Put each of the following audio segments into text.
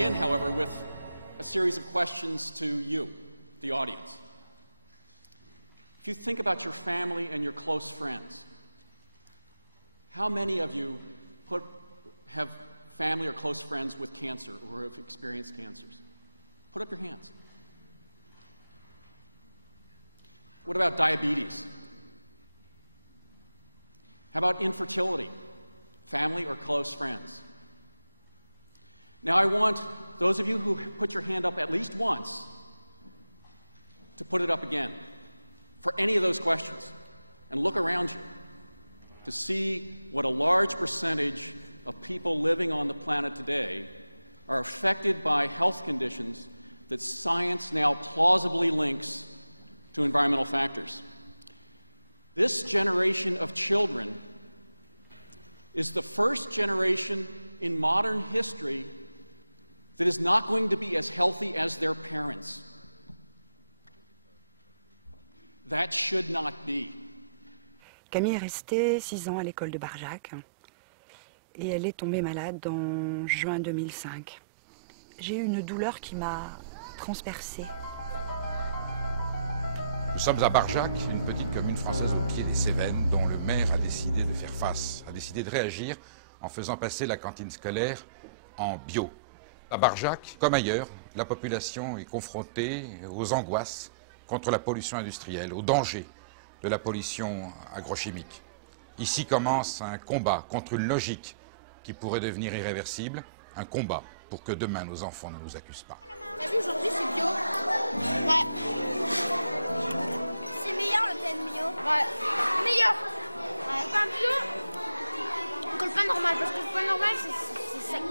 begin, however, with a series of questions to you, the audience. If you think about your family and your close friends, how many of you have family or close friends with cancer or have experienced cancers? Put up your hands. What about diabetes? How about infertility? Family or close friends? Now I want those of you who put your hand up at least once to put it up again for any of those questions and look around you to see what a large percentage of people living on the planet today are affected by health conditions that science now plausibly links to environmental factors. This generation of children is the first generation in modern history that is not going to be as healthy as their parents. That should not be. À Barjac. T'as vu, aujourd'hui c'est bio. Ouais. C'est meilleur le pain bio. Ouais. Meilleur. Ouais. Le pain bio que le pain normal, parce que le pain normal c'est sec.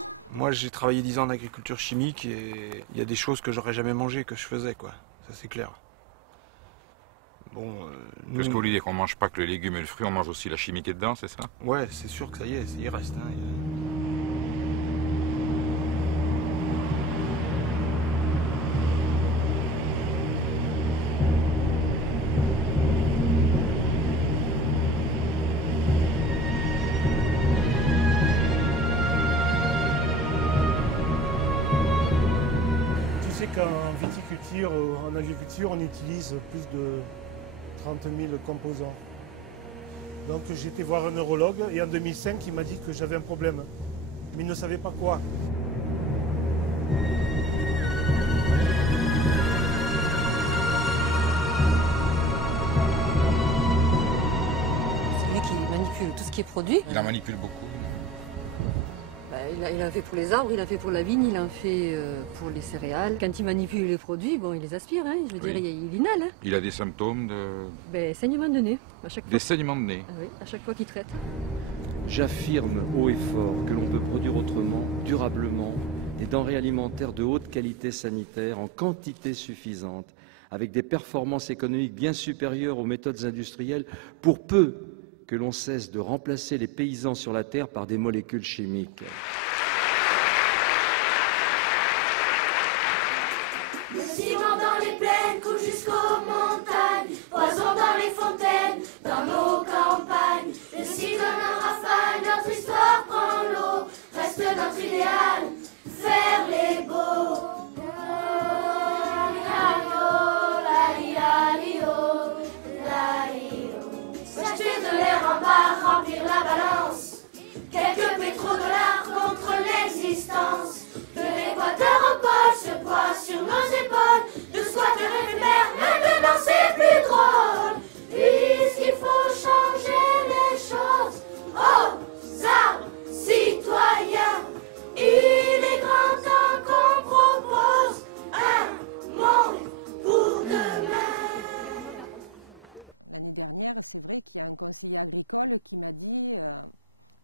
L'année dernière, c'est vrai qu'il y a un conseiller agricole qui m'a dit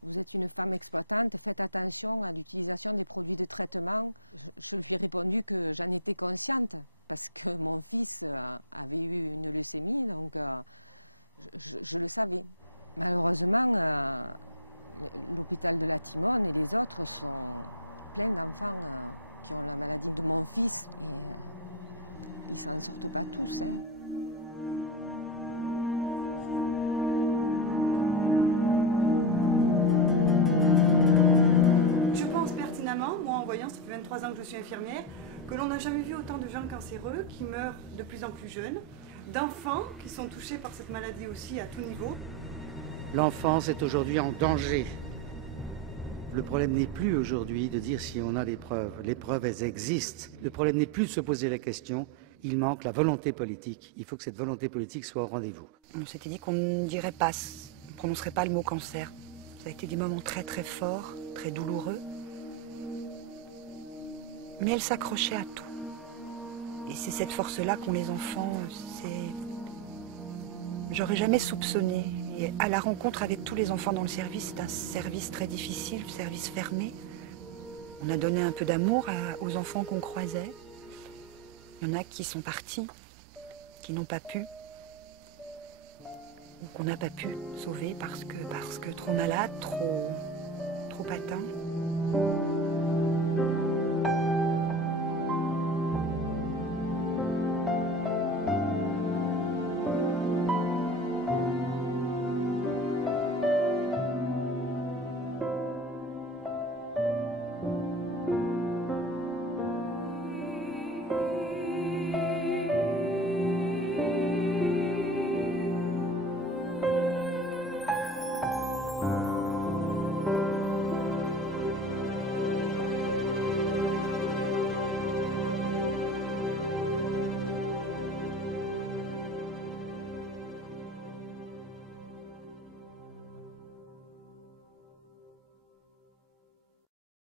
vous êtes une femme exploitante, faites attention à l'utilisation des produits de traitement. Je lui ai répondu que j'en étais consciente parce que mon fils avait eu une leucémie, donc je le savais. Malheureusement, l'hôpital de la Timone et les autres sont pleins d'enfants qui ont la maladie de mon fils et ils ne s'en sortent pas tous.